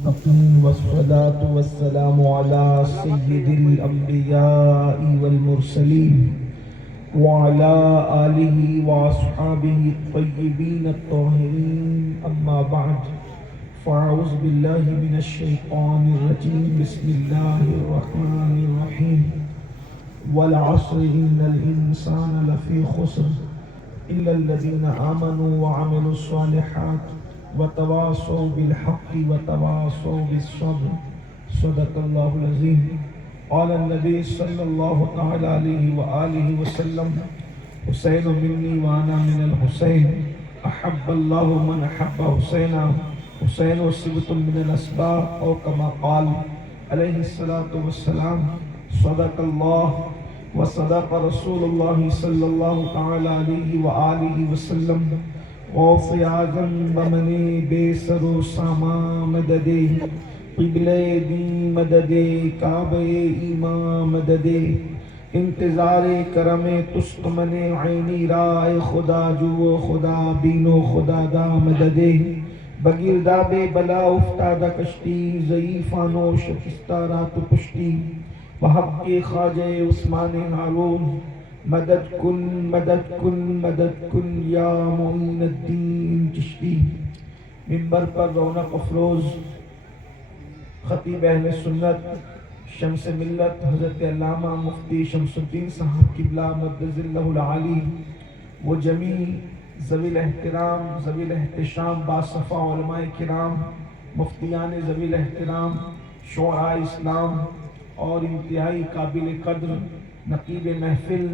المتقين والصلاة والسلام على سيد الأنبياء والمرسلين وعلى آله وأصحابه الطيبين الطاهرين أما بعد فأعوذ بالله من الشيطان الرجيم بسم الله الرحمن الرحيم والعصر إن الإنسان لفي خسر إلا الذين آمنوا وعملوا الصالحات وتواصوا بالحق وتواصوا بالصبر صدق الله العظيم. قال النبي صلى الله تعالى عليه وآله وسلم حسين مني وأنا من الحسين أحب الله من أحب حسينا حسين وسبط من الأسباط أو كما قال عليه الصلاة والسلام. صدق الله وصدق رسول الله صلی اللہ تعالی علیہ وآلہ وسلم. غوث اعظم بمنی بے سر و ساما مددے قبلہ دی مددے کعبہ ایمان مددے انتظار کرم تست من عینی رائے خدا جو خدا بینو خدا دا مددے بگرداب بلا افتادہ کشتی ضعیفانو شکستہ رات پشتی وحق کے خواجہ عثمان ہارون مدد کن مدد کن مدد کن یا معین الدین چشتی. منبر پر رونق افروز خطیب اہل سنت شمس ملت حضرت علامہ مفتی شمس الدین صاحب قبلہ مدد اللہ العالی وہ جمیع ذوی الاحترام ذوی الاحتشام باصفا علماء کرام مفتیان ذوی الاحترام شعراء اسلام اور انتہائی قابل قدر نقیب محفل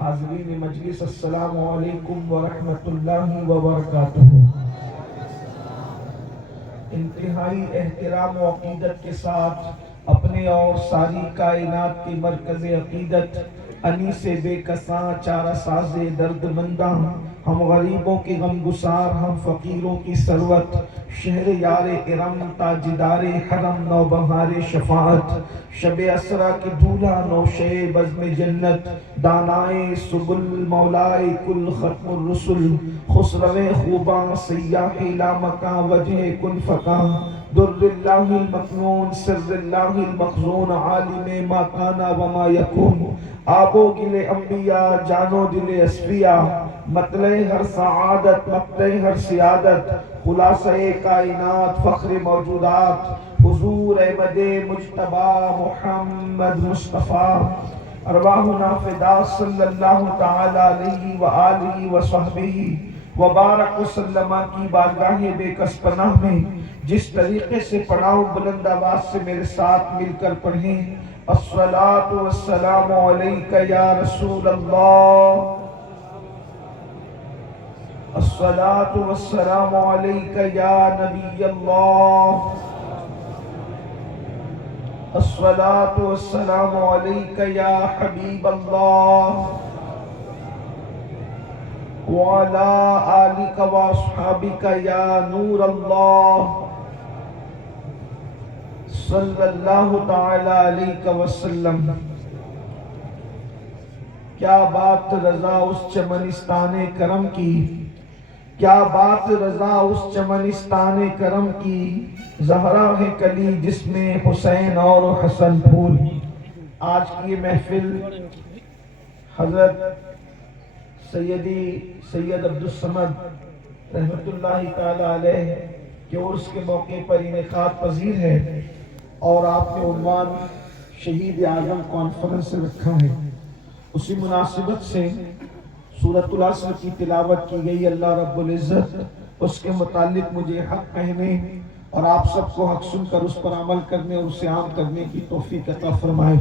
حاضرین مجلس السلام علیکم ورحمۃ اللہ وبرکاتہ. انتہائی احترام و عقیدت کے ساتھ اپنے اور ساری کائنات کے مرکز عقیدت انیس بے کساں چارہ ساز درد منداں ہم غریبوں کے غم گسار ہم فقیروں کی ثروت شہر یار ارم تاجدار حرم نوبہار شفاعت شب اسرا کی دھولا نوشے بزم جنت دانائے سبل مولائے کل ختم الرسل خسرو خوباں سیاح لامکاں وجہ کن فقاں در اللہ المکنون سر اللہ المخزون عالم ما کانا وما یکون آبو گل انبیاء جانو دل اسفیاء مطلع ہر سعادت مقطع ہر سیادت خلاصہ کائنات فخر موجودات حضور احمد مجتبی محمد مصطفیٰ ارواحنا فدا صلی اللہ تعالی علیہ وآلہ وصحبہ وبارک وسلم کی بارگاہ بے کس پناہ میں جس طریقے سے پڑھاؤ بلند آواز سے میرے ساتھ مل کر پڑھیں. الصلاۃ والسلام علیک یا رسول اللہ الصلاۃ والسلام علیک یا نبی اللہ الصلاۃ والسلام علیک یا حبیب اللہ وعلی آلک واصحابک یا نور اللہ صلی اللہ تعالی علیہ وسلم. کیا بات رضا اس چمنستان کرم کی کیا بات رضا اس چمنستان کرم کی زہرا ہے کلی جس میں حسین اور حسن پھول. آج کی یہ محفل حضرت سیدی سید عبدالصمد رحمت اللہ تعالی علیہ کے عرس کے موقع پر انعقاد پذیر ہے اور آپ نے عنوان شہید اعظم کانفرنس رکھا ہے. اسی مناسبت سے سورۃ العصر کی تلاوت کی گئی. اللہ رب العزت اس کے متعلق مجھے حق کہنے اور آپ سب کو حق سن کر اس پر عمل کرنے اور اسے عام کرنے کی توفیق عطا فرمائے.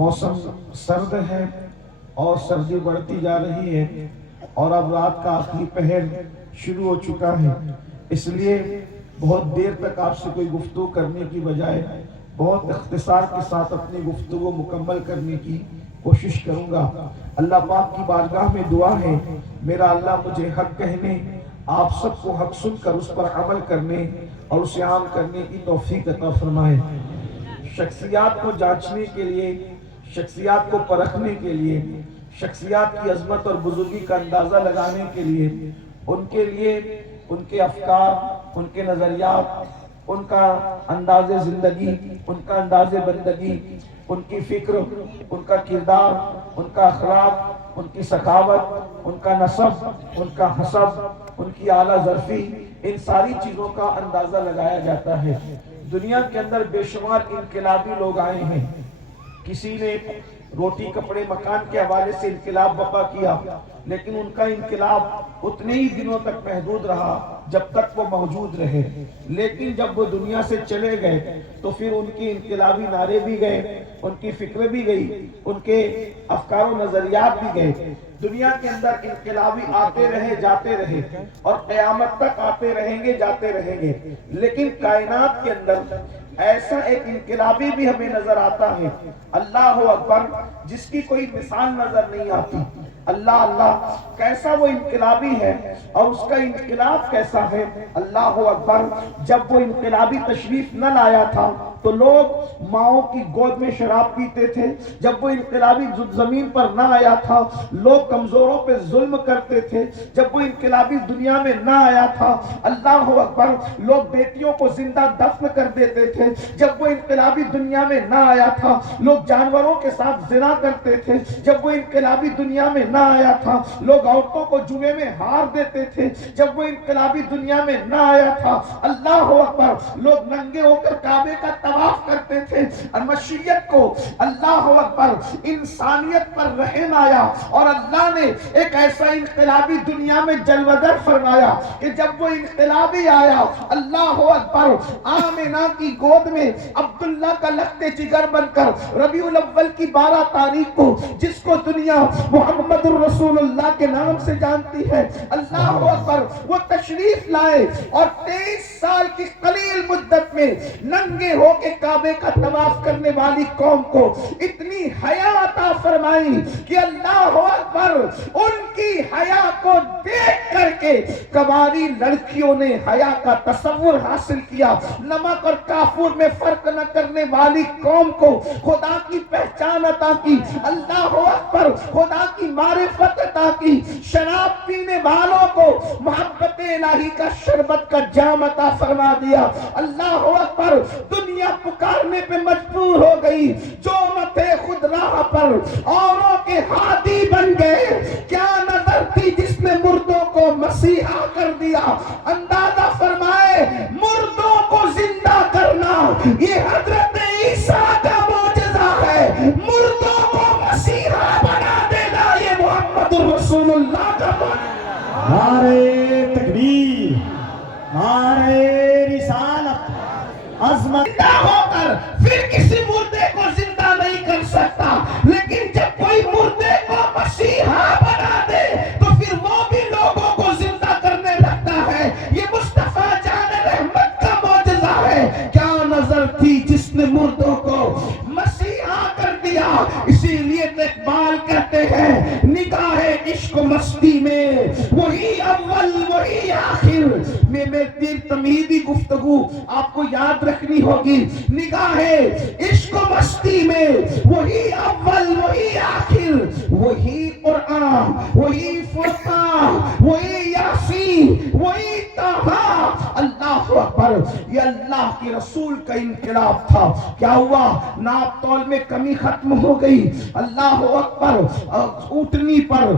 موسم سرد ہے اور سردی بڑھتی جا رہی ہے اور اب رات کا آخری پہر شروع ہو چکا ہے، اس لیے بہت دیر تک آپ سے کوئی گفتگو کرنے کی بجائے بہت اختصار کے ساتھ اپنی گفتگو مکمل کرنے کی کوشش کروں گا. اللہ پاک کی بارگاہ میں دعا ہے میرا اللہ مجھے حق کہنے آپ سب کو حق سن کر اس پر عمل کرنے اور اسے عام کرنے کی توفیق عطا فرمائے. شخصیات کو جانچنے کے لیے شخصیات کو پرکھنے کے لیے شخصیات کی عظمت اور بزرگی کا اندازہ لگانے کے لیے ان کے افکار ان کے نظریات ان کا انداز زندگی، ان کا انداز بندگی، ان کی فکر، ان کا کردار، ان کا اخلاق، ان کی سخاوت، ان کا نسب، ان کا حسب، ان کی اعلیٰ ظرفی، ان ساری چیزوں کا اندازہ لگایا جاتا ہے۔ دنیا کے اندر بے شمار انقلابی لوگ آئے ہیں، کسی نے روٹی کپڑے مکان کے حوالے سے انقلاب برپا کیا، لیکن ان کا انقلاب اتنے ہی دنوں تک محدود رہا جب تک وہ موجود رہے، لیکن جب وہ دنیا سے چلے گئے تو پھر ان کی انقلابی نعرے بھی گئے، ان کی فکر بھی گئی، ان کے افکار و نظریات بھی گئے۔ دنیا کے اندر انقلابی آتے رہے جاتے رہے اور قیامت تک آتے رہیں گے جاتے رہیں گے، لیکن کائنات کے اندر ایسا ایک انقلابی بھی ہمیں نظر آتا ہے، اللہ اکبر، جس کی کوئی مثال نظر نہیں آتی۔ اللہ اللہ کیسا وہ انقلابی ہے اور اس کا انقلاب کیسا ہے، اللہ اکبر۔ جب وہ انقلابی تشریف نہ لایا تھا تو لوگ ماؤں کی گود میں شراب پیتے تھے، جب وہ انقلابی زمین پر نہ آیا تھا لوگ کمزوروں پہ ظلم کرتے تھے، جب وہ انقلابی دنیا میں نہ آیا تھا اللہ اکبر لوگ بیٹیوں کو زندہ دفن کر دیتے تھے، جب وہ انقلابی دنیا میں نہ آیا تھا لوگ جانوروں کے ساتھ زنا کرتے تھے، جب وہ انقلابی دنیا میں نہ آیا تھا لوگ عورتوں کو جوئے میں ہار دیتے تھے، جب وہ انقلابی دنیا میں نہ آیا تھا اللہ اکبر لوگ ننگے ہو کر کعبے کا طواف کرتے تھے۔ مشیت کو اللہ اکبر انسانیت پر رحم آیا اور اللہ نے ایک ایسا انقلابی دنیا میں جلوگر فرمایا کہ جب وہ انقلابی آیا اللہ اکبر آمنہ کی گود میں عبداللہ کا لخت جگر بن کر ربیع الاول کی 12 تاریخ کو جس کو دنیا محمد الرسول اللہ کے نام سے جانتی ہے اللہ اکبر وہ تشریف لائے اور 23 سال کی قلیل مدت میں ننگے ہو کے کعبے کا طواف کرنے والی قوم کو اتنی حیا عطا فرمائی کہ اللہ اکبر ان کی حیا کو دیکھ کر کے کباری لڑکیوں نے حیا کا تصور حاصل کیا، نمک اور کافور میں فرق نہ کرنے والی قوم کو خدا کی پہچان عطا کی، اللہ اکبر خدا کی معرفت عطا کی، شراب پینے والوں کو محبت الہی کا شربت کا جام عطا فرما دیا، اللہ اکبر دنیا پکارنے پہ مجبور ہو گئی، جو نہ تھے خود راہ پر اوروں کے ہادی بن گئے، کیا نظر تھی جس نے مردوں کو مسیحا کر دیا، اندازہ فرمائے مردوں کو زندہ کرنا یہ حضرت عیسیٰ کا معجزہ ہے، مردوں کو مسیحا بنا دینا یہ محمد الرسول اللہ کا معجزہ۔ نعرہ تکبیر، نعرہ رسالت، عظمت ہو کر پھر کسی مردے کو زندہ نہیں کر سکتا، لیکن جب کوئی مردے کو مسیحا بنا دے تو پھر وہ بھی لوگوں کو زندہ کرنے لگتا ہے، یہ مصطفیٰ جان رحمت کا معجزہ ہے۔ کیا نظر تھی جس نے مردوں کو مسیحا کر دیا، اسی لیے اقبال کہتے ہیں نگاہ عشق و مستی میں وہی اول وہی آخر، میں تیر تمہیدی گفتگو آپ کو یاد رکھنی ہوگی، نگاہ عشق و مستی میں وہی اول وہی آخر، وہی قرآن وہی فرقان وہی یاسین وہی طہا، اللہ اکبر یہ اللہ کے رسول کا انقلاب تھا۔ کیا ہوا؟ ناپ تول میں کمی ختم ہو گئی، اللہ اکبر اونٹنی پر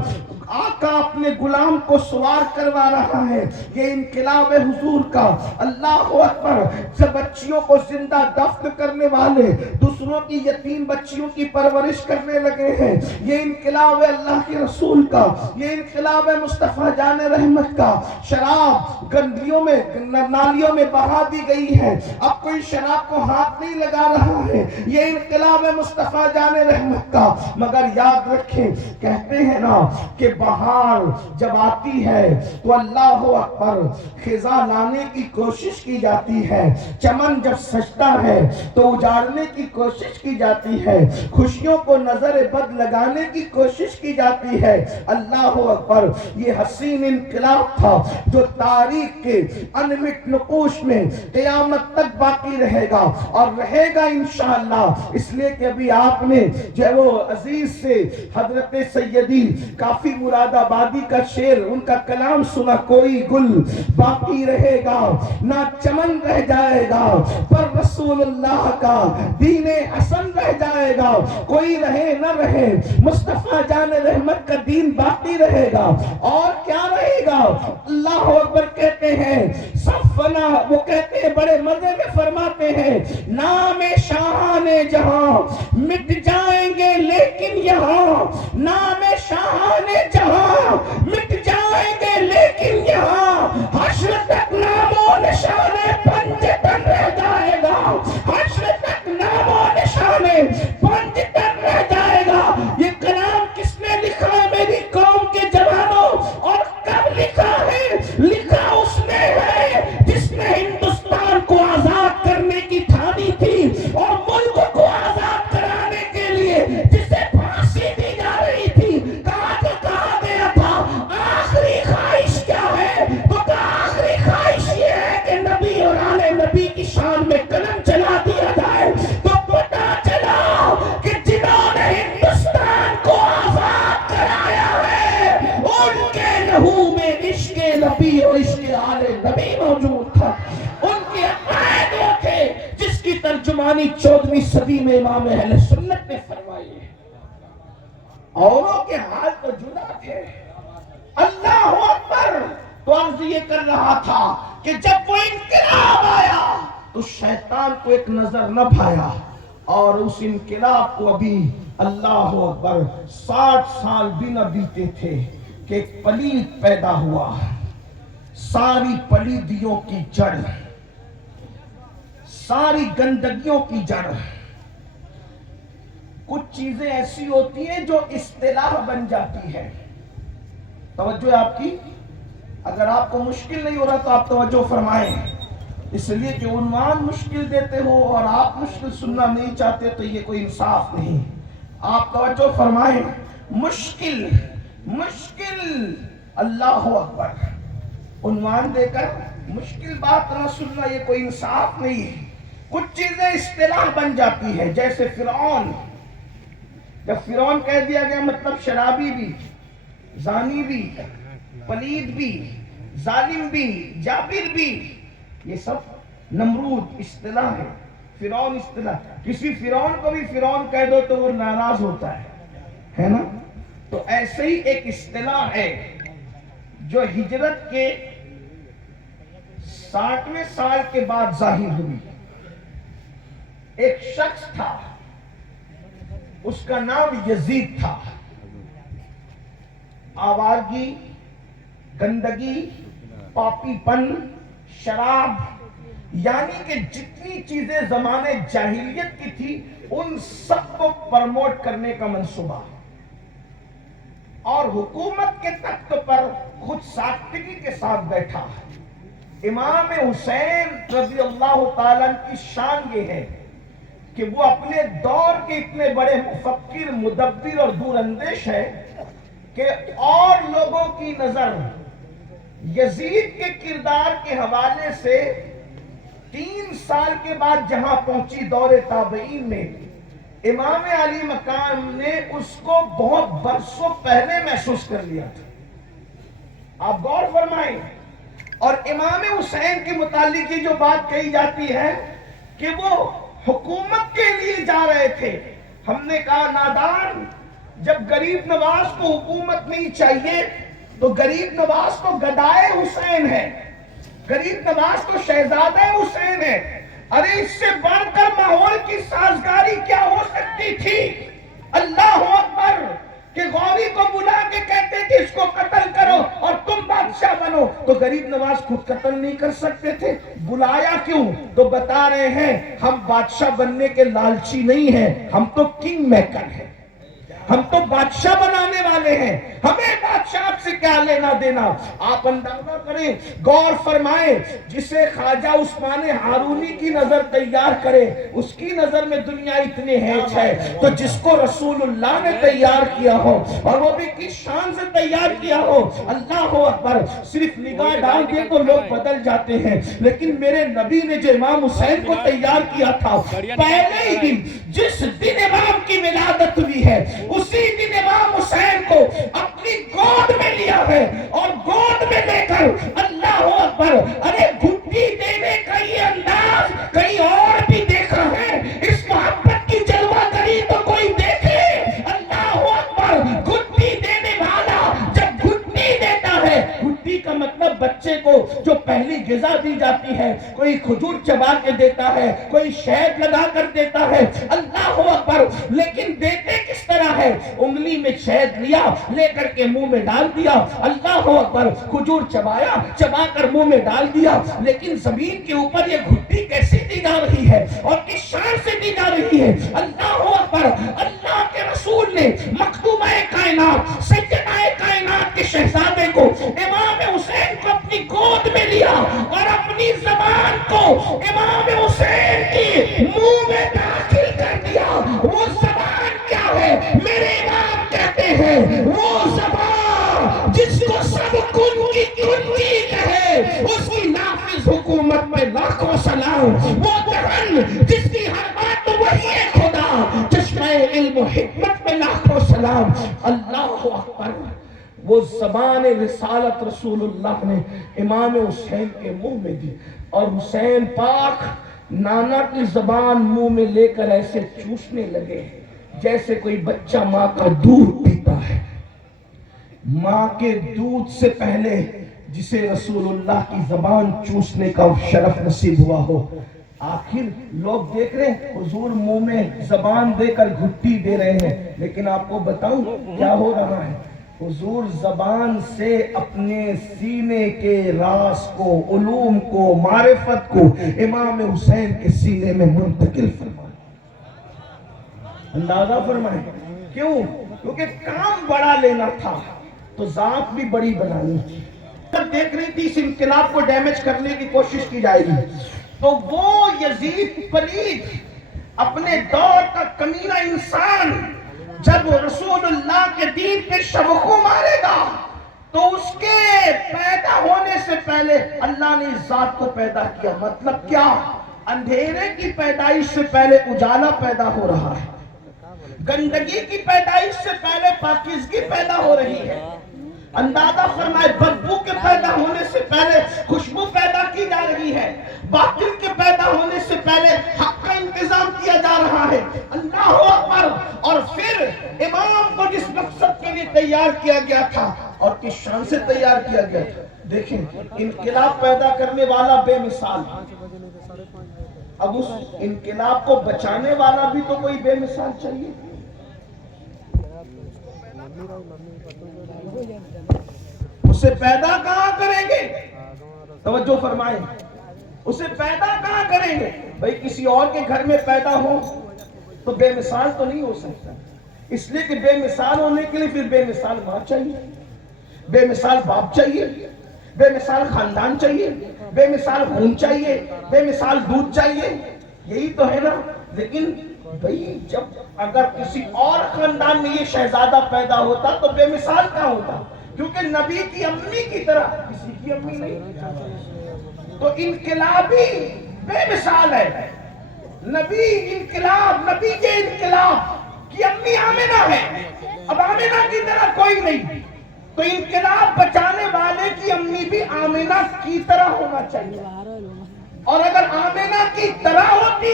آقا اپنے غلام کو سوار کروا رہا ہے، یہ انقلاب ہے حضور کا، اللہ اکبر جب بچیوں کو زندہ دفن کرنے والے دوسروں کی یتیم بچیوں کی پرورش کرنے لگے ہیں، یہ انقلاب ہے اللہ کے رسول کا، یہ انقلاب ہے مصطفیٰ جان رحمت کا۔ شراب گندگیوں میں نالیوں میں بہا دی گئی ہے، اب کوئی شراب کو ہاتھ نہیں لگا رہا ہے، یہ انقلاب ہے مصطفیٰ جان رحمت کا۔ مگر یاد رکھیں کہتے ہیں نا کہ بہار جب آتی ہے تو اللہ اکبر خزاں لانے کی کوشش کی جاتی ہے، چمن جب سجتا ہے تو اجاڑنے کی کوشش کی جاتی ہے، خوشیوں کو نظر بد لگانے کی کوشش کی جاتی ہے، اللہ اکبر یہ حسین انقلاب تھا جو تاریخ کے انمٹ نقوش میں قیامت تک باقی رہے گا اور رہے گا انشاءاللہ۔ اس لیے کہ ابھی آپ نے جو وہ عزیز سے حضرت سیدی کافی مراد آبادی کا شعر، ان کا کلام سنا، کوئی گل باقی رہے گا نہ چمن رہ جائے گا، پر رسول اللہ کا دین حسن رہ جائے گا، کوئی رہے نہ رہے مصطفیٰ جان رحمت کا دین باقی رہے گا۔ اور کیا رہے گا؟ اللہ اکبر کہتے ہیں، سب فنا، وہ کہتے ہیں بڑے مزے میں فرماتے ہیں، نام شاہان جہاں مٹ جائیں گے لیکن یہاں، نام شاہان جہاں مٹ جائیں گے لیکن یہاں، حشر تک نام و نشان پنجتن رہ جائے گا، حشر تک نام و نشان پنجتن رہ جائے گا۔ یہ کلام کس نے لکھا ہے میری قوم کے جوانوں، اور کب لکھا ہے؟ لکھا اس نے ہے جس نے ہندوستان کو آزاد کرنے کی ٹھانی تھی، اور ملک کو آزاد کرانے کے لیے جسے پھانسی دی جا رہی تھی، کہا گیا تھا آخری خواہش کیا ہے؟ تو کہا آخری خواہش یہ ہے کہ نبی اور آل نبی کی شان میں قلم چلا دیا جائے۔ تو پتہ چلا کہ جنہوں نے ہندوستان کو آزاد کرایا ہے ان کے لہو میں عشق نبی اور عشق آل نبی موجود تھا، ان کے عقائد وہ تھے جس کی ترجمانی 14ویں صدی میں امام اہل سنت نے فرمائی ہے۔ اوروں کے حال تو جدا تھے۔ اللہ اکبر! تو عرض یہ کر رہا تھا کہ جب وہ انقلاب آیا تو شیطان کو ایک نظر نہ بھایا، اور اس انقلاب کو ابھی اللہ اکبر 60 سال بھی نہ بیتے تھے کہ ایک پلید پیدا ہوا، ساری پلیدیوں کی جڑ، ساری گندگیوں کی جڑ۔ کچھ چیزیں ایسی ہوتی ہیں جو اصطلاح بن جاتی ہے۔ توجہ ہے آپ کی؟ اگر آپ کو مشکل نہیں ہو رہا تو آپ توجہ فرمائیں، اس لیے کہ عنوان مشکل دیتے ہو اور آپ مشکل سننا نہیں چاہتے تو یہ کوئی انصاف نہیں۔ آپ توجہ فرمائیں، مشکل اللہ اکبر، عنوان دے کر مشکل بات نہ سننا یہ کوئی انصاف نہیں ہے۔ کچھ چیزیں اصطلاح بن جاتی ہے، جیسے فرعون، جب فرعون کہہ دیا گیا مطلب شرابی بھی، زانی بھی، پلید بھی، ظالم بھی، جابر بھی، یہ سب نمرود اصطلاح ہے، فرعون اصطلاح۔ کسی فرعون کو بھی فرعون کہہ دو تو وہ ناراض ہوتا ہے نا؟ تو ایسے ہی ایک اصطلاح ہے جو ہجرت کے 60ویں سال کے بعد ظاہر ہوئی۔ ایک شخص تھا، اس کا نام یزید تھا۔ آوارگی، گندگی، پاپی پن، شراب، یعنی کہ جتنی چیزیں زمانے جاہلیت کی تھی ان سب کو پرموٹ کرنے کا منصوبہ، اور حکومت کے تخت پر خود ساختگی کے ساتھ بیٹھا۔ امام حسین رضی اللہ تعالیٰ کی شان یہ ہے کہ وہ اپنے دور کے اتنے بڑے مفکر، مدبر اور دور اندیش ہے کہ اور لوگوں کی نظر یزید کے کردار کے حوالے سے 3 سال کے بعد جہاں پہنچی دور تابعین میں، امام علی مقام نے اس کو بہت برسوں پہلے محسوس کر لیا تھا۔ آپ غور فرمائیں۔ اور امام حسین کے متعلق یہ جو بات کہی جاتی ہے کہ وہ حکومت کے لیے جا رہے تھے، ہم نے کہا نادان، جب غریب نواز کو حکومت نہیں چاہیے تو غریب نواز تو گدائے حسین ہے، غریب نواز تو شہزادہ حسین ہے۔ ارے اس سے بڑھ کر ماحول کی سازگاری کیا ہو سکتی تھی؟ اللہ اکبر! کہ غوری کو بلا کے کہتے کہ اس کو قتل کرو اور تم بادشاہ بنو، تو غریب نواز خود قتل نہیں کر سکتے تھے؟ بلایا کیوں؟ تو بتا رہے ہیں ہم بادشاہ بننے کے لالچی نہیں ہیں، ہم تو کنگ میکر ہیں، ہم تو بادشاہ بنانے والے ہیں، ہمیں بادشاہ سے کیا لینا دینا۔ آپ اندازہ کریں، غور فرمائیں، جسے خواجہ عثمان ہارونی کی نظر تیار کرے اس کی نظر میں دنیا اتنے ہیچ ہے، تو جس کو رسول اللہ نے تیار کیا ہو اور وہ بھی کس شان سے تیار کیا ہو، اللہ اکبر! صرف نگاہ ڈال دے تو لوگ بدل جاتے ہیں، لیکن میرے نبی نے جو امام حسین کو تیار کیا تھا، پہلے ہی دن جس دن امام کی ولادت ہوئی ہے اسی دن امام امام حسین کو اپنی گود میں لیا ہے اور گود میں لے کر اللہ اکبر، ارے گھٹی دینے کا یہ انداز کہیں اور بھی دیکھا ہے؟ اس محبت کی جلوہ گری تو کوئی دیکھے؟ اللہ اکبر، گھٹی دینے والا جب گھٹی دیتا ہے، گھٹی کا مطلب بچے کو جو پہلی غذا دی جاتی ہے، کوئی کھجور چبا کے دیتا ہے، کوئی شہد لگا کر دیتا ہے، اللہ اکبر، لیکن دیتے کس طرح ہے؟ انگلی میں شہد لیا، لے کر کے منہ میں ڈال دیا، اللہ اکبر، کھجور چبایا، چبا کر منہ میں ڈال دیا، لیکن زمین کے اوپر یہ گھٹی کیسے دی جا رہی ہے اور کس شان سے دی جا رہی ہے؟ اللہ اکبر، اللہ کے رسول نے مخدومہ کائنات، سیدہ کائنات کے شہزادے کو، امام حسین کو اپنی گود میں لیا اور اپنی زبان کو امام حسین کی منہ میں داخل کر دیا۔ وہ زبان کیا ہے؟ میرے امام کہتے ہیں وہ زبان جس کو سب کن کی کنجی کہے، اس کی نافذ حکومت میں لاکھوں سلام۔ وہ دہن جس کی ہر بات وہی ہے خدا، چشمہ علم و حکمت میں لاکھوں سلام۔ اللہ اکبر، وہ زبان رسالت رسول اللہ نے امام حسین کے منہ میں دی اور حسین پاک نانا کی زبان منہ میں لے کر ایسے چوسنے لگے جیسے کوئی بچہ ماں کا دودھ پیتا ہے۔ ماں کے دودھ سے پہلے جسے رسول اللہ کی زبان چوسنے کا شرف نصیب ہوا ہو، آخر لوگ دیکھ رہے ہیں حضور منہ میں زبان دے کر گھٹی دے رہے ہیں، لیکن آپ کو بتاؤں کیا ہو رہا ہے؟ حضور زبان سے اپنے سینے کے راز کو، علوم کو، معرفت کو امام حسین کے سینے میں منتقل فرمائے۔ اندازہ فرمائے کیوں؟ کیونکہ کام بڑا لینا تھا تو ذات بھی بڑی بنانی تھی۔ جب دیکھ رہی تھی اس انقلاب کو ڈیمیج کرنے کی کوشش کی جائے گی تو وہ یزید پلید اپنے دور کا کمینہ انسان جب رسول اللہ کے دین پہ شبخو مارے گا تو اس کے پیدا ہونے سے پہلے اللہ نے اس ذات کو پیدا کیا۔ مطلب کیا؟ اندھیرے کی پیدائش سے پہلے اجالا پیدا ہو رہا ہے، گندگی کی پیدائش سے پہلے پاکیزگی پیدا ہو رہی ہے۔ اندازہ فرمائے، بدبو کے پیدا ہونے سے پہلے خوشبو پیدا کی جا رہی ہے، باطل کے پیدا ہونے سے پہلے حق کا انتظام کیا جا رہا ہے۔ اللہ اکبر، اور پھر امام کو جس مقصد کے لیے تیار کیا گیا تھا اور کس شان سے تیار کیا گیا تھا، دیکھیں انقلاب پیدا کرنے والا بے مثال، اب اس انقلاب کو بچانے والا بھی تو کوئی بے مثال چاہیے۔ اسے پیدا کہاں کریں گے؟ توجہ فرمائیں، اسے پیدا کہاں کریں گے؟ بھئی کسی اور کے گھر میں پیدا ہو تو بے مثال تو نہیں ہو سکتا، اس لیے کہ بے مثال ہونے کے لیے پھر بے مثال ماں چاہیے، بے مثال باپ چاہیے، بے مثال خاندان چاہیے، بے مثال خون چاہیے، بے مثال دودھ چاہیے، یہی تو ہے نا۔ لیکن بھئی جب اگر کسی اور خاندان میں یہ شہزادہ پیدا ہوتا تو بے مثال کہاں ہوتا؟ کیونکہ نبی کی امی کی طرح کسی کی امی نہیں، تو انقلابی بے مثال ہے۔ نبی انقلاب، نبی کے انقلاب کی امی آمنہ ہے، اب آمنہ کی طرح کوئی نہیں، تو انقلاب بچانے والے کی امی بھی آمنہ کی طرح ہونا چاہیے، اور اگر آمنہ کی طرح ہوتی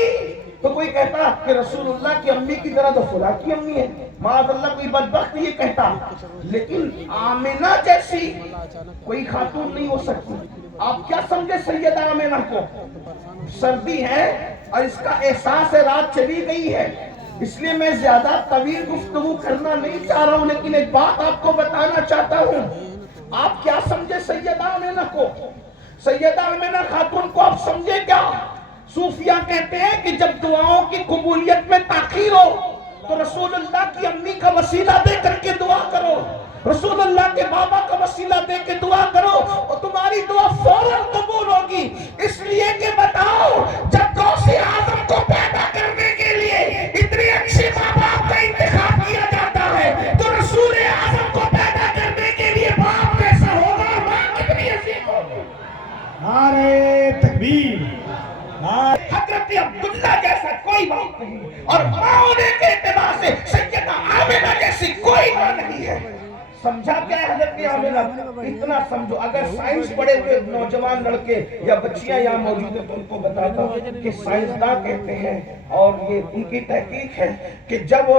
تو کوئی کہتا کہ رسول اللہ کی امی کی طرح تو فلاں کی امی ہے، معاذ اللہ کوئی بدبخت یہ کہتا، لیکن آمنہ جیسی کوئی خاتون نہیں ہو سکتی۔ آپ کیا سمجھے سیدہ آمنہ کو؟ سردی ہے اور اس کا احساس ہے رات چلی گئی ہے، اس لیے میں زیادہ طویل گفتگو کرنا نہیں چاہ رہا ہوں، لیکن ایک بات آپ کو بتانا چاہتا ہوں۔ آپ کیا سمجھے سیدہ آمنہ کو؟ سیدہ آمنہ خاتون کو آپ سمجھے کیا؟ صوفیہ کہتے ہیں کہ جب دعاؤں کی قبولیت میں تاخیر ہو تو رسول اللہ کی امی کا وسیلہ دے کر کے دعا کرو، رسول اللہ کے بابا کا وسیلہ دے کے دعا کرو اور تمہاری دعا فوراً قبول ہوگی۔ اس لیے کہ بتاؤ، جب غوث اعظم کو پیدا کرنے کے لیے اتنے اچھے ماں باپ کا انتخاب کیا جاتا ہے تو رسول اعظم کو پیدا کرنے کے لیے باپ کیسا ہوگا، ماں کتنی عظیم ہوگی۔ نعرہ تکبیر، حضرت حضرت عبداللہ جیسا کوئی باپ نہیں، اور ماں ہونے کے اعتبار سے سیدہ آمنہ جیسی کوئی ماں نہیں ہے۔ سمجھا کیا ہے حضرت آمنہ؟ اتنا سمجھو، اگر سائنس پڑھے ہوئے نوجوان لڑکے یا بچیاں یہاں موجود ہیں تو ان کو بتاتا کہ سائنسداں کہتے ہیں، اور یہ ان کی تحقیق ہے کہ جب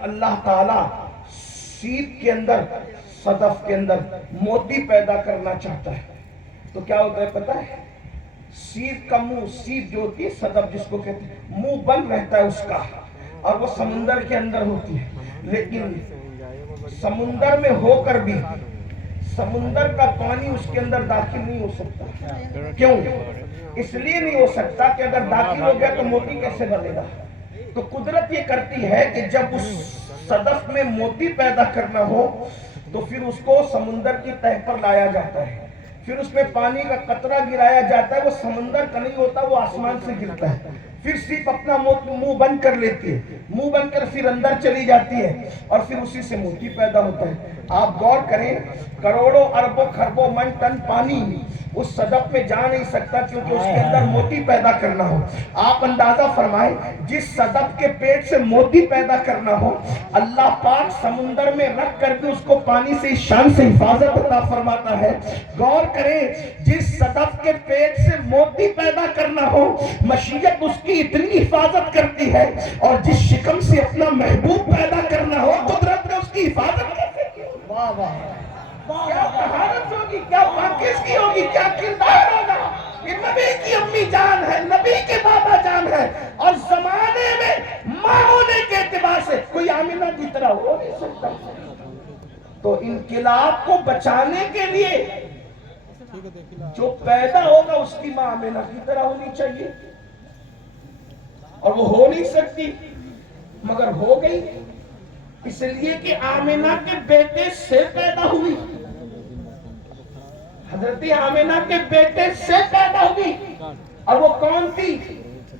اللہ تعالیٰ سیب کے اندر، صدف کے اندر موتی پیدا کرنا چاہتا ہے تو کیا ہوتا ہے پتہ ہے؟ سیب کا منہ، سیب جو ہوتی ہے صدف جس کو کہتے ہیں، منہ بند رہتا ہے اس کا، اور وہ سمندر کے اندر ہوتی ہے، لیکن سمندر میں ہو کر بھی سمندر کا پانی اس کے اندر داخل نہیں ہو سکتا۔ کیوں؟ اس لیے نہیں ہو سکتا کہ اگر داخل ہو گیا تو موتی کیسے بنے گا؟ تو قدرت یہ کرتی ہے کہ جب اس صدف میں موتی پیدا کرنا ہو تو پھر اس کو سمندر کی تہہ پر لایا جاتا ہے، پھر اس میں پانی کا قطرہ گرایا جاتا ہے، وہ سمندر کا نہیں ہوتا، وہ آسمان سے گرتا ہے، پھر صرف اپنا منہ بند کر لیتی ہے، منہ بند کر پھر اندر چلی جاتی ہے، اور پھر اسی سے موتی پیدا ہوتا ہے۔ آپ غور کریں، کروڑوں اربوں خربوں من ٹن پانی اس صدف میں جا نہیں سکتا کیونکہ اس کے اندر موتی پیدا کرنا ہو۔ آپ اندازہ فرمائیں، جس صدف کے پیٹ سے موتی پیدا کرنا ہو، اللہ پاک سمندر میں رکھ کر کے اس کو پانی سے شان سے حفاظت عطا فرماتا ہے۔ غور کریں، جس صدف کے پیٹ سے موتی پیدا کرنا ہو، مشیت اس کی اتنی حفاظت کرتی ہے، اور جس شکم سے اپنا محبوب پیدا کرنا ہو، قدرت نے اس کی حفاظت کیسے کی؟ واہ واہ، کیا طہارت ہوگی، کیا پاکیزگی ہوگی، کیا کردار ہوگا! یہ نبی کی امی جان ہے، نبی کے بابا جان ہے، اور زمانے میں ماں ہونے کے اعتبار سے کوئی آمنہ کی طرح ہو نہیں سکتا۔ تو انقلاب کو بچانے کے لیے جو پیدا ہوگا اس کی ماں آمنہ کی طرح ہونی چاہیے، اور وہ ہو نہیں سکتی مگر ہو گئی، اس لیے کہ آمنہ کے بیٹے سے پیدا ہوئی، حضرت آمنہ کے بیٹے سے پیدا ہوئی، اور وہ کون تھی؟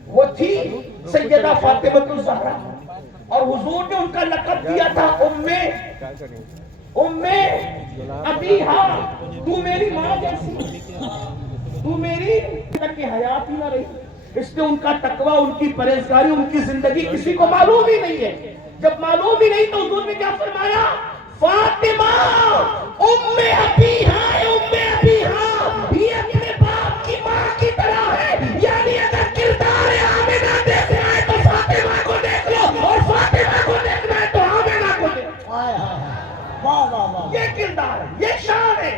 وہ تھی سیدہ فاطمہ الزہرا، اور حضور نے ان کا لقب دیا تھا ام ابیہا، تو میری ماں جیسی، تو میری تک کی حیات ہی نہ رہی، اس لیے ان کا تقوی، ان کی پرہیزگاری، ان کی زندگی کسی کو معلوم ہی نہیں ہے۔ جب معلوم ہی نہیں تو حضور نے کیا فرمایا؟ فاطمہ ام ابیہا، ام ابیہا، یہ اپنے باپ کی ماں کی طرح ہے، یعنی اگر کردار آمنہ دیکھنا ہے تو فاطمہ کو دیکھ لو، اور فاطمہ کو دیکھنا ہے تو آمنہ کو دیکھ لو۔ واہ واہ واہ، یہ کردار ہے، یہ شان ہے۔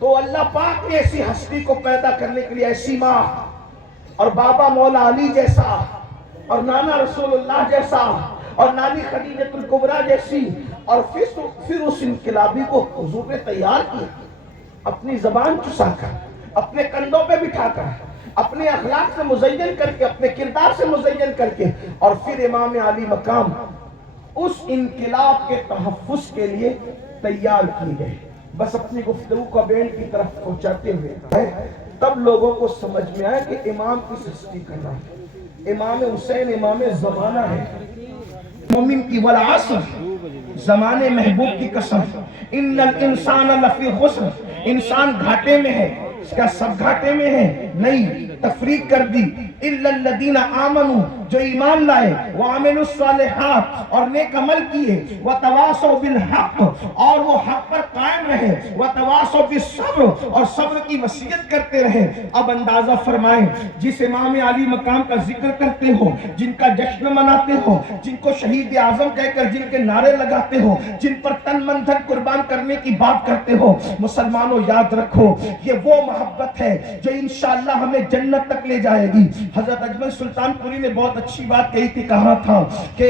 تو اللہ پاک نے ایسی ہستی کو پیدا کرنے کے لیے ایسی ماں، اور بابا مولا علی جیسا، اور نانا رسول اللہ جیسا، اور نانی خدیجۃ الکبریٰ جیسی، اور پھر اس انقلابی کو حضور نے تیار کیا، اپنی زبان چسا کر، اپنے کندھوں پہ بٹھا کر، اپنے اخلاق سے مزین کر کے، اپنے کردار سے مزین کر کے، اور پھر امام علی مقام اس انقلاب کے تحفظ کے لیے تیار کی گئے۔ بس اپنی گفتگو کو بینڈ کی طرف پہنچاتے ہوئے تب لوگوں کو سمجھ میں آیا کہ امام کس ہستی کا نام ہے۔ امام حسین امام زمانہ ہے، مومن کی والعصر، زمانے محبوب کی قسم، ان الانسان لفی خسر، انسان گھاٹے میں ہے، اس کا سب گھاٹے میں ہے نہیں، تفریق کر دی، الا الذین آمنوا، جو ایمان لائے، وعملوا الصالحات، اور نیک عمل کیے، وتواصوا بالحق، اور وہ حق پر قائم رہے، وتواصوا بالصبر، اور صبر کی وصیت کرتے رہے۔ اب اندازہ فرمائیں، جس امام علی مقام کا ذکر کرتے ہو، جن کا جشن مناتے ہو، جن کو شہید اعظم کہہ کر جن کے نعرے لگاتے ہو، جن پر تن من دھن قربان کرنے کی بات کرتے ہو، مسلمانوں یاد رکھو، یہ وہ محبت ہے جو انشاءاللہ ہمیں جنت تک لے جائے گی۔ حضرت اجمل سلطان پوری نے بہت اچھی بات کہی تھی، کہا تھا کہ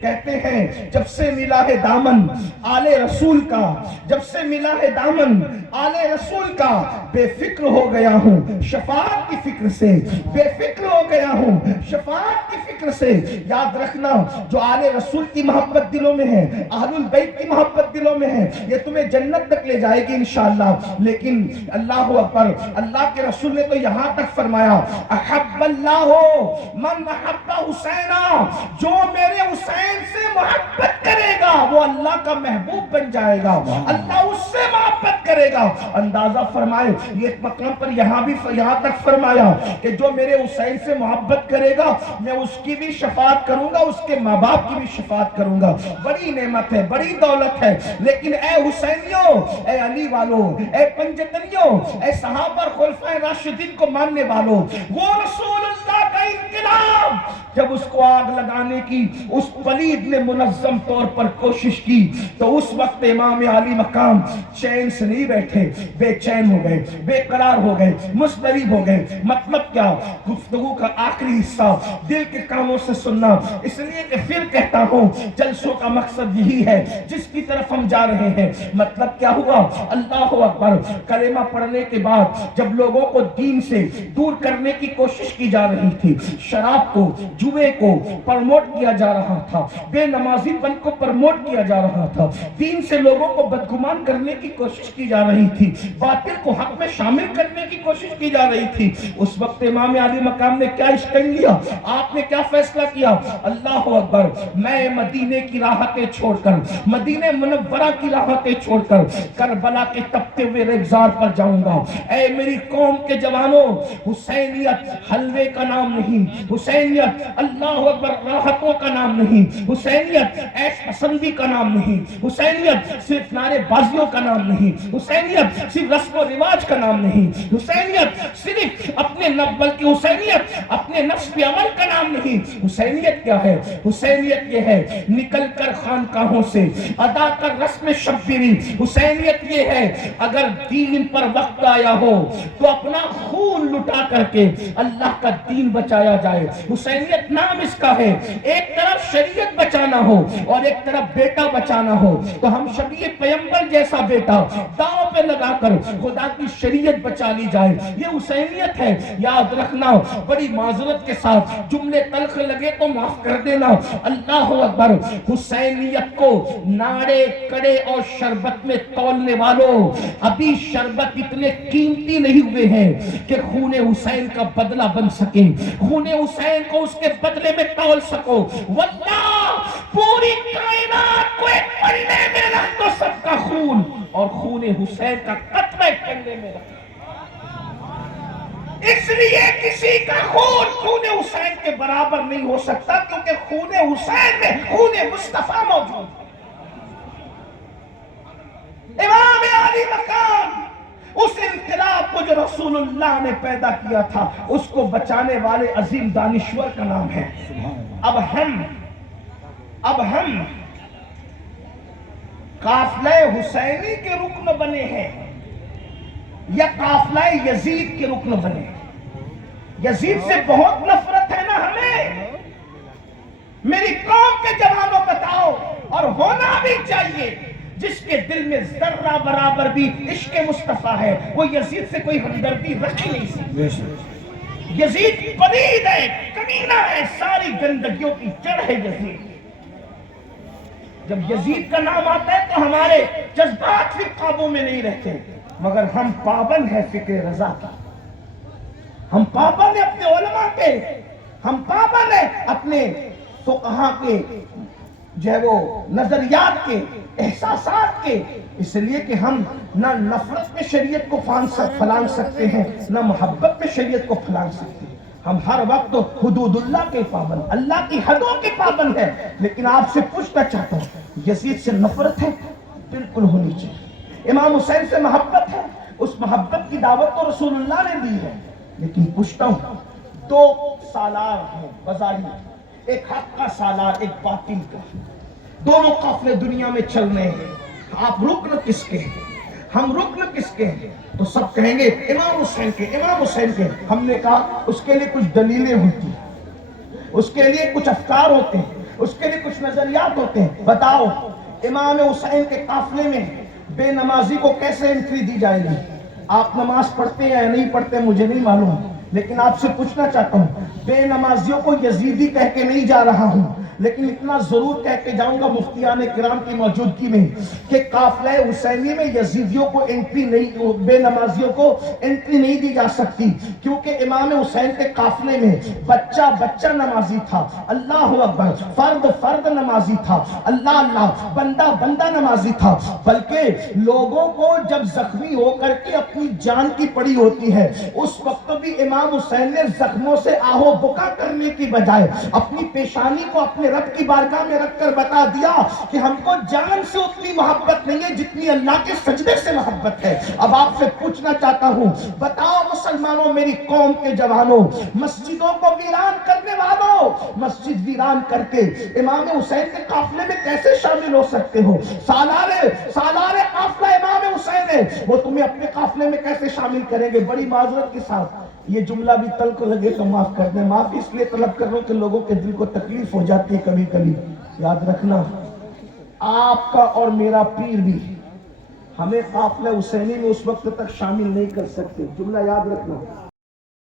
کہتے ہیں جب سے ملا ہے دامن آل رسول کا، جب سے ملا ہے دامن آل رسول کا، بے فکر ہو گیا ہوں شفاعت کی فکر سے، بے فکر ہو گیا ہوں شفاعت کی فکر فکر سے یاد رکھنا جو آل رسول کی محبت دلوں میں ہے، اہل البیت کی محبت دلوں میں ہے، یہ تمہیں جنت تک لے جائے گی انشاءاللہ۔ لیکن اللہ اکبر، اللہ کے رسول نے تو یہاں تک فرمایا احب اللہ من احب حسینا، جو میرے حسین سے محبت کرے گا وہ اللہ کا محبوب بن جائے گا، اللہ اس سے محبت کرے گا۔ اندازہ فرمائے یہ مقام پر یہاں تک فرمایا کہ جو میرے حسین سے محبت کرے گا میں اس کی بھی شفاعت کروں گا، اس کے ماں باپ کی بھی شفاعت کروں گا۔ بڑی نعمت ہے، بڑی دولت ہے، لیکن اے حسینیوں، اے علی والوں، اے پنجتنیوں، اے صحابہ خلفائے راشدین کو ماننے والوں، وہ رسول اللہ کا انقلاب جب اس کو آگ لگانے کی اس پلید نے منظم طور پر کوشش کی تو اس وقت امام علی مقام چین سے نہیں بیٹھے، بے چین ہو گئے، بے قرار ہو گئے، مضطرب ہو گئے۔ مطلب کیا؟ گفتگو کا آخری حصہ دل کے کاموں سے سننا، اس لیے کہ پھر کہتا ہوں جلسوں کا مقصد یہی ہے جس کی طرف ہم جا رہے ہیں۔ مطلب کیا ہوا؟ اللہ اکبر، کلمہ پڑھنے کے بعد جب لوگوں کو دین سے دور کرنے کی کوشش کی جا رہی تھی، شراب کو، جوے کو پرموٹ کیا جا رہا تھا، بے نمازی پن کو پرموٹ کیا جا رہا تھا، دین سے لوگوں کو بدگمان کرنے کی کوشش کی جا رہی تھی، باطل کو حق میں شامل کرنے کی کوشش کی جا رہی تھی، اس وقت امام علی مقام نے کیا اسٹینڈ لیا؟ آپ نے کیا فیصلہ کیا؟ اللہ اکبر، میں مدینے کی راحتیں چھوڑ کر، مدینے منورہ کی راحتیں چھوڑ کر کربلا کے تپتے ہوئے ریگزار پر جاؤں گا۔ اے میری قوم کے جوانوں، حسینیت حلوے کا نام نہیں، حسینیت اللہ اکبر راحتوں کا نام نہیں، حسینیت عیش پسندی کا نام نہیں، حسینیت صرف نعرے بازیوں کا نام نہیں، حسینیت صرف رسم و رواج کا نام نہیں، حسینیت صرف اپنے بلکہ حسینیت اپنے نفس پہ عمل کا نام نہیں۔ حسینیت کیا ہے؟ حسینیت یہ ہے نکل کر خانقاہوں سے ادا کر رسم شبیری۔ حسینیت یہ ہے اگر دین پر وقت آیا ہو تو اپنا خون لٹا کر کے اللہ کا دین بچایا جائے۔ حسینیت نام اس کا ہے، ایک طرف شریعت بچانا ہو اور ایک طرف بیٹا بچانا ہو تو ہم شبیہ پیغمبر جیسا بیٹا داؤ پہ لگا کر خدا کی شریعت بچا لی جائے، یہ حسینیت ہے۔ یاد رکھنا، بڑی معذرت کے ساتھ جملے تلخ لگے تو معاف کر دینا، اللہ اکبر، حسینیت کو ناڑے کڑے اور شربت میں تولنے والوں، ابھی شربت اتنے قیمتی نہیں ہوئے ہیں کہ خون حسین کا بدلہ بن سکیں، خون حسین کو اس کے بدلے میں تول سکو۔ واللہ پوری کائنات کو ایک پلڑے میں رکھ دو سب کا خون، اور خون حسین کا قطرہ ایک پلڑے میں رکھ دو۔ اس لیے کسی کا خون حسین کے برابر نہیں ہو سکتا، کیونکہ خون حسین میں خون مصطفیٰ موجود ہے۔ امام علی مقام اس انقلاب کو جو رسول اللہ نے پیدا کیا تھا اس کو بچانے والے عظیم دانشور کا نام ہے۔ اب ہم قافلہ حسینی کے رکن بنے ہیں یا قافلہ یزید کے رکن بنے؟ یزید سے بہت نفرت ہے نا ہمیں، میری قوم کے جوانوں بتاؤ، اور ہونا بھی چاہیے، جس کے دل میں ذرہ برابر بھی عشق مصطفیٰ ہے وہ یزید سے کوئی ہمدردی رکھ ہی نہیں سکتا۔ یزید پلید ہے، کمینہ ہے، ساری گندگیوں کی جڑ ہے یزید۔ جب یزید کا نام آتا ہے تو ہمارے جذبات بھی قابو میں نہیں رہتے، مگر ہم پابند ہیں فکر رضا کا، ہم پابند ہیں اپنے علماء کے، ہم پابند ہیں اپنے فقہاء کے جو ہے وہ نظریات کے، احساسات کے، اس لیے کہ ہم نہ نفرت میں شریعت کو پھلانگ سکتے ہیں نہ محبت میں شریعت کو پھلانگ سکتے ہیں، ہم ہر وقت حدود اللہ کے پابند، اللہ کی حدوں کے پابند ہیں۔ لیکن آپ سے پوچھنا چاہتا ہوں، یزید سے نفرت ہے؟ بالکل ہونی چاہیے۔ امام حسین سے محبت ہے؟ اس محبت کی دعوت تو رسول اللہ نے دی ہے، لیکن پوچھتا ہوں، دو سالار ہیں بظاہر، ایک حق کا سالار، ایک باطل کا، دونوں قافلے دنیا میں چل رہے ہیں، آپ رکن کس کے ہیں؟ ہم رکن کس کے ہیں؟ تو سب کہیں گے امام حسین کے، امام حسین کے۔ ہم نے کہا اس کے لیے کچھ دلیلیں ہوتی ہیں، اس کے لیے کچھ افکار ہوتے ہیں، اس کے لیے کچھ نظریات ہوتے ہیں۔ بتاؤ امام حسین کے قافلے میں بے نمازی کو کیسے انٹری دی جائے گی؟ آپ نماز پڑھتے ہیں یا نہیں پڑھتے مجھے نہیں معلوم، لیکن آپ سے پوچھنا چاہتا ہوں، بے نمازیوں کو یزیدی کہہ کے نہیں جا رہا ہوں، لیکن اتنا ضرور کہہ کے جاؤں گا مفتیان کرام کی موجودگی میں کہ قافلہ حسینی میں یزیدیوں کو انٹری نہیں، بے نمازیوں کو انٹری نہیں دی جا سکتی، کیونکہ امام حسین کے قافلے میں بچہ بچہ نمازی تھا، اللہ اکبر، فرد فرد نمازی تھا، اللہ اللہ، بندہ بندہ نمازی تھا، بلکہ لوگوں کو جب زخمی ہو کر کے اپنی جان کی پڑی ہوتی ہے اس وقت بھی امام حسین نے زخموں سے آہو بکا کرنے کی بجائے اپنی پیشانی کو اپنے رب کی بارگاہ میں رکھ کر بتا دیا کہ ہم کو جان سے اتنی محبت نہیں ہے جتنی اللہ کے سجدے سے محبت ہے۔ اب آپ سے پوچھنا چاہتا ہوں، بتاؤ مسلمانوں، میری قوم کے جوانوں، مسجدوں کو ویران کرنے والوں، مسجد ویران کر کے امام حسین کے قافلے میں کیسے شامل ہو سکتے ہو؟ سالارے قافلہ امام حسین ہے، وہ تمہیں اپنے قافلے میں کیسے شامل کریں گے؟ بڑی معذرت کے ساتھ یہ جملہ بھی تلخ لگے تو معاف کر دیں، معافی اس لیے طلب کر رہا ہوں کہ لوگوں کے دل کو تکلیف ہو جاتی ہے کبھی کبھی۔ یاد رکھنا، آپ کا اور میرا پیر بھی ہمیں قافلہ حسینی میں اس وقت تک شامل نہیں کر سکتے، جملہ یاد رکھنا۔